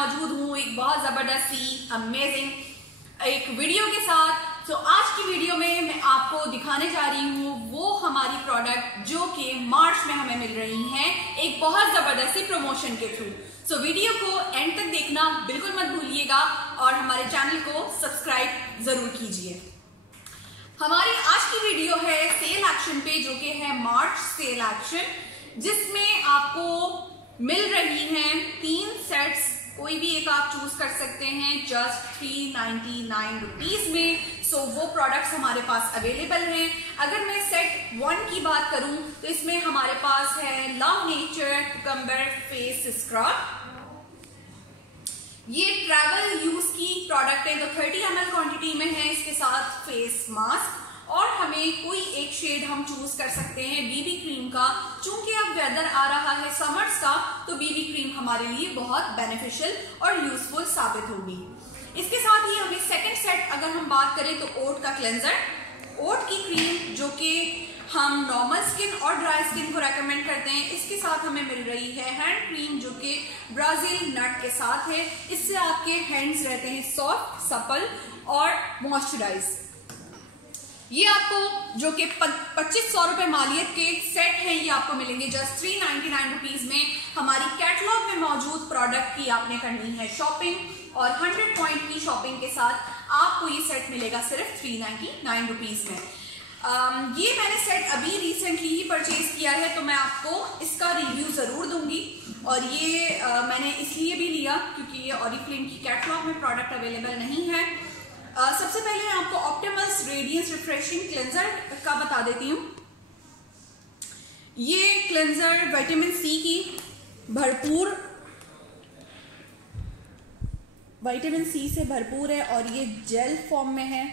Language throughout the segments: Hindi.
मौजूद हूँ एक बहुत जबरदस्त सी अमेजिंग एक वीडियो के साथ। तो आज की वीडियो में मैं आपको दिखाने जा रही हूँ वो हमारी प्रोडक्ट जो कि मार्च में हमें मिल रही हैं एक बहुत जबरदस्त सी प्रमोशन के थ्रू। सो वीडियो को एंड तक देखना बिल्कुल मत भूलिएगा और हमारे चैनल को सब्सक्राइब जरूर कीजिए। हमारी आज की वीडियो है सेल एक्शन पे, जो कि है मार्च सेल एक्शन, जिसमें आपको मिल रही हैं 3 सेट्स, कोई भी एक आप चूज कर सकते हैं जस्ट 399 रुपीज में। सो वो प्रोडक्ट्स हमारे पास अवेलेबल हैं। अगर मैं सेट 1 की बात करूं तो इसमें हमारे पास है love nature cucumber face scrub. ये ट्रैवल यूज की प्रोडक्ट है, तो 30 ml क्वांटिटी में है। इसके साथ फेस मास्क और हमें कोई एक शेड हम चूज कर सकते हैं बीबी क्रीम का। चूंकि अब वेदर आ रहा है समर्स का, तो बीबी क्रीम हमारे लिए बहुत बेनिफिशियल और यूजफुल साबित होगी। इसके साथ ही हमें सेकंड सेट अगर हम बात करें तो ओट का क्लेंजर, ओट की क्रीम जो कि हम नॉर्मल स्किन और ड्राई स्किन को रेकमेंड करते हैं। इसके साथ हमें मिल रही है हैंड क्रीम जो कि ब्राजील नट के साथ है। इससे आपके हैंड्स रहते हैं सॉफ्ट, सपल और मॉइस्चराइज। ये आपको जो कि 2500 रुपए मालियत के सेट है, ये आपको मिलेंगे जस्ट 399 रुपीज में। हमारी कैटलॉग में मौजूद प्रोडक्ट की आपने करनी है शॉपिंग और 100 पॉइंट की शॉपिंग के साथ आपको ये सेट मिलेगा सिर्फ 399 रुपीज में। ये मैंने सेट अभी रिसेंटली ही परचेज किया है, तो मैं आपको इसका रिव्यू जरूर दूंगी। और ये मैंने इसलिए भी लिया क्योंकि ये ऑरिफ्लेम की कैटलॉग में प्रोडक्ट अवेलेबल नहीं है। सबसे पहले मैं आपको ऑप्टिमल्स रेडियंस रिफ्रेशिंग क्लेंजर का बता देती हूँ। ये क्लेंजर विटामिन सी की विटामिन सी से भरपूर है और ये जेल फॉर्म में है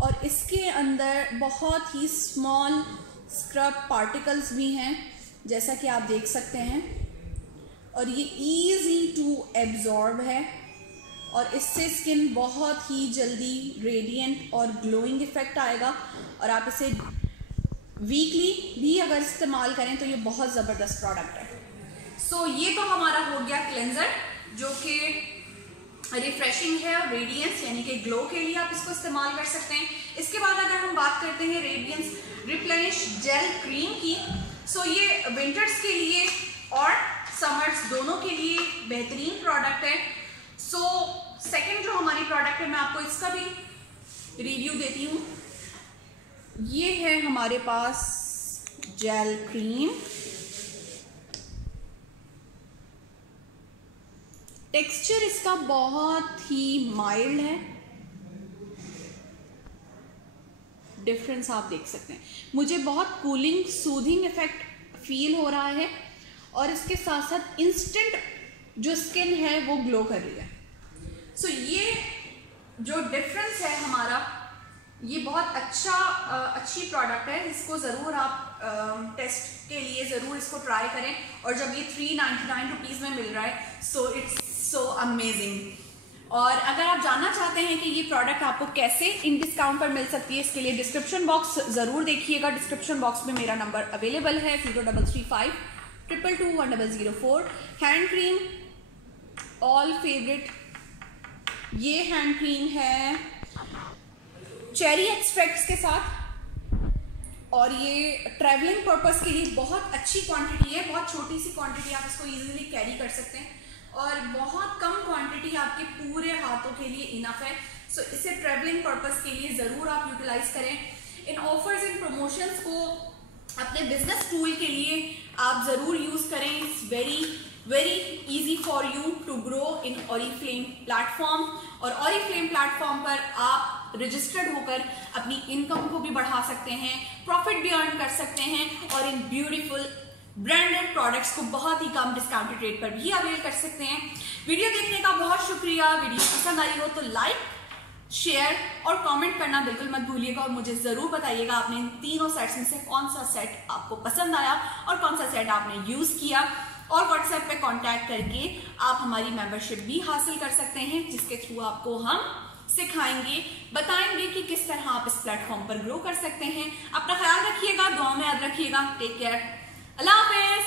और इसके अंदर बहुत ही स्मॉल स्क्रब पार्टिकल्स भी हैं, जैसा कि आप देख सकते हैं। और ये इजी टू एब्जॉर्ब है और इससे स्किन बहुत ही जल्दी रेडिएंट और ग्लोइंग इफेक्ट आएगा। और आप इसे वीकली भी अगर इस्तेमाल करें तो ये बहुत ज़बरदस्त प्रोडक्ट है। सो ये तो हमारा हो गया क्लेंजर जो कि रिफ्रेशिंग है और रेडियंस यानी कि ग्लो के लिए आप इसको इस्तेमाल कर सकते हैं। इसके बाद अगर हम बात करते हैं रेडियंस रिप्लेनिश जेल क्रीम की, सो ये विंटर्स के लिए और समर्स दोनों के लिए बेहतरीन प्रोडक्ट है। सो सेकंड जो हमारी प्रोडक्ट है, मैं आपको इसका भी रिव्यू देती हूँ। ये है हमारे पास जेल क्रीम। टेक्सचर इसका बहुत ही माइल्ड है, डिफरेंस आप देख सकते हैं। मुझे बहुत कूलिंग सूदिंग इफेक्ट फील हो रहा है और इसके साथ साथ इंस्टेंट जो स्किन है वो ग्लो कर रही है। सो ये जो डिफरेंस है हमारा, ये बहुत अच्छी प्रोडक्ट है। इसको ज़रूर आप टेस्ट के लिए ज़रूर इसको ट्राई करें। और जब ये 399 रुपीज़ में मिल रहा है, सो इट्स सो अमेजिंग। और अगर आप जानना चाहते हैं कि ये प्रोडक्ट आपको कैसे इन डिस्काउंट पर मिल सकती है, इसके लिए डिस्क्रिप्शन बॉक्स ज़रूर देखिएगा। डिस्क्रिप्शन बॉक्स में मेरा नंबर अवेलेबल है 0335 222 1004। हैंड क्रीम ऑल फेवरेट, ये हैंड क्रीम है चेरी एक्सट्रैक्ट्स के साथ और ये ट्रैवलिंग पर्पस के लिए बहुत अच्छी क्वांटिटी है। बहुत छोटी सी क्वांटिटी, आप इसको इजीली कैरी कर सकते हैं और बहुत कम क्वांटिटी आपके पूरे हाथों के लिए इनफ है। सो इसे ट्रैवलिंग पर्पस के लिए ज़रूर आप यूटिलाइज करें। इन ऑफर्स इन प्रमोशंस को अपने बिजनेस टूल के लिए आप ज़रूर यूज़ करें। It's very easy for you to grow in Oriflame platform. और ऑरिफ्लेम प्लेटफॉर्म पर आप रजिस्टर्ड होकर अपनी इनकम को भी बढ़ा सकते हैं, प्रॉफिट भी अर्न कर सकते हैं और इन ब्यूटीफुल ब्रांडेड प्रोडक्ट्स को बहुत ही कम डिस्काउंटेड रेट पर भी अवेल कर सकते हैं। वीडियो देखने का बहुत शुक्रिया। वीडियो पसंद आई हो तो लाइक, शेयर और कमेंट करना बिल्कुल मत भूलिएगा और मुझे जरूर बताइएगा आपने इन तीनों सेट्स में से कौन सा सेट आपको पसंद आया और कौन सा सेट आपने यूज किया। और व्हाट्सएप पे कांटेक्ट करके आप हमारी मेंबरशिप भी हासिल कर सकते हैं, जिसके थ्रू आपको हम सिखाएंगे, बताएंगे कि किस तरह आप इस प्लेटफॉर्म पर ग्रो कर सकते हैं। अपना ख्याल रखिएगा, दुआ में याद रखिएगा। टेक केयर, अल्लाह हाफिज।